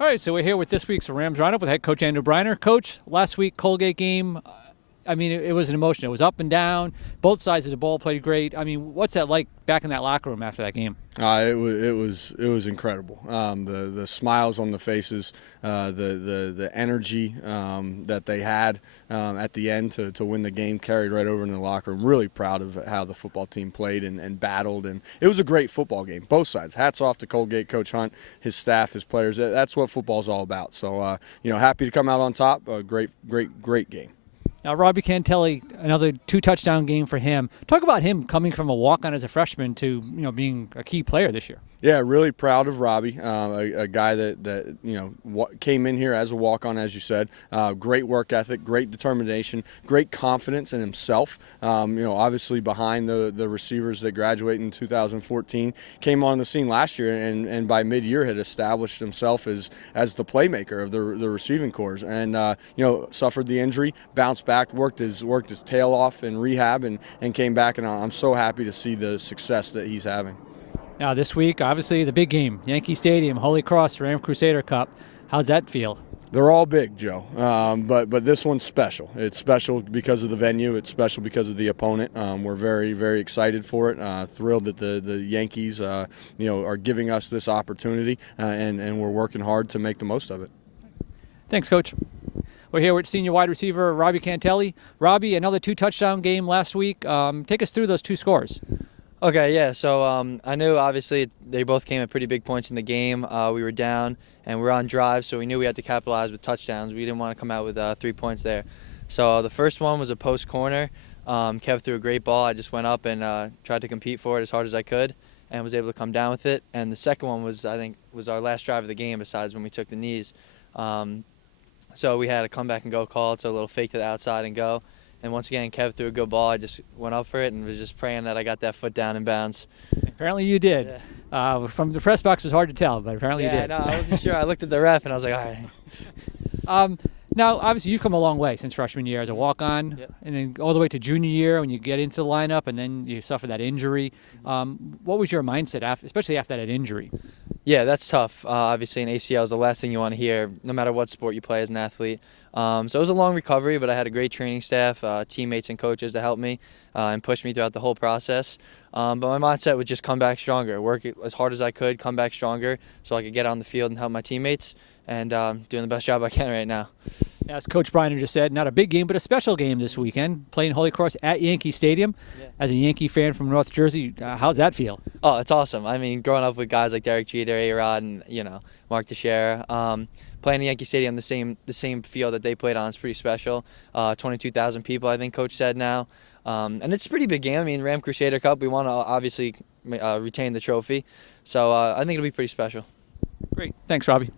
All right, so we're here with this week's Rams Roundup with head coach Andrew Breiner. Coach, last week Colgate game, I mean, it was an emotion. It was up and down. Both sides of the ball played great. I mean, what's that like back in that locker room after that game? It was incredible. The smiles on the faces, the energy that they had at the end to win the game carried right over into the locker room. Really proud of how the football team played and battled, and it was a great football game. Both sides. Hats off to Colgate, Coach Hunt, his staff, his players. That's what football's all about. So happy to come out on top. Great game. Now, Robbie Cantelli, another 2-touchdown game for him. Talk about him coming from a walk-on as a freshman to being a key player this year. Yeah, really proud of Robbie, a guy that came in here as a walk-on, as you said. Great work ethic, great determination, great confidence in himself. Obviously behind the receivers that graduated in 2014, came on the scene last year, and by mid-year had established himself as the playmaker of the receiving corps. And suffered the injury, bounced back, worked his tail off in rehab, and came back. And I'm so happy to see the success that he's having. Now, this week, obviously, the big game, Yankee Stadium, Holy Cross, Ram Crusader Cup. How's that feel? They're all big, Joe, but this one's special. It's special because of the venue. It's special because of the opponent. We're very, very excited for it. Thrilled that the Yankees, are giving us this opportunity, and we're working hard to make the most of it. Thanks, Coach. We're here with senior wide receiver Robbie Cantelli. Robbie, another 2-touchdown game last week. Take us through those 2 scores. Okay, yeah, so I knew obviously they both came at pretty big points in the game. We were down and we were on drive, so we knew we had to capitalize with touchdowns. We didn't want to come out with 3 points there. So the first one was a post corner. Kev threw a great ball. I just went up and tried to compete for it as hard as I could and was able to come down with it. And the second one was, I think, was our last drive of the game besides when we took the knees. So we had a come back and go call. It's a little fake to the outside and go. And once again, Kev threw a good ball. I just went up for it and was just praying that I got that foot down in bounds. Apparently you did. Yeah. From the press box, it was hard to tell, but apparently you did. Yeah, no, I wasn't sure. I looked at the ref and I was like, all right. Now, obviously, you've come a long way since freshman year as a walk-on, Yep. and then all the way to junior year when you get into the lineup, and then you suffer that injury. What was your mindset, especially after that injury? Yeah, that's tough. Obviously, an ACL is the last thing you want to hear, no matter what sport you play as an athlete. So it was a long recovery, but I had a great training staff, teammates and coaches to help me and push me throughout the whole process. But my mindset was just come back stronger, work as hard as I could, come back stronger so I could get on the field and help my teammates, and doing the best job I can right now. As Coach Breiner just said, not a big game, but a special game this weekend, playing Holy Cross at Yankee Stadium. Yeah. As a Yankee fan from North Jersey, how's that feel? Oh, it's awesome. I mean, growing up with guys like Derek Jeter, A-Rod, and Mark Teixeira, playing at Yankee Stadium, the same field that they played on, is pretty special. 22,000 people, I think Coach said now, and it's a pretty big game. I mean, Ram Crusader Cup, we want to obviously retain the trophy, so I think it'll be pretty special. Great, thanks, Robbie.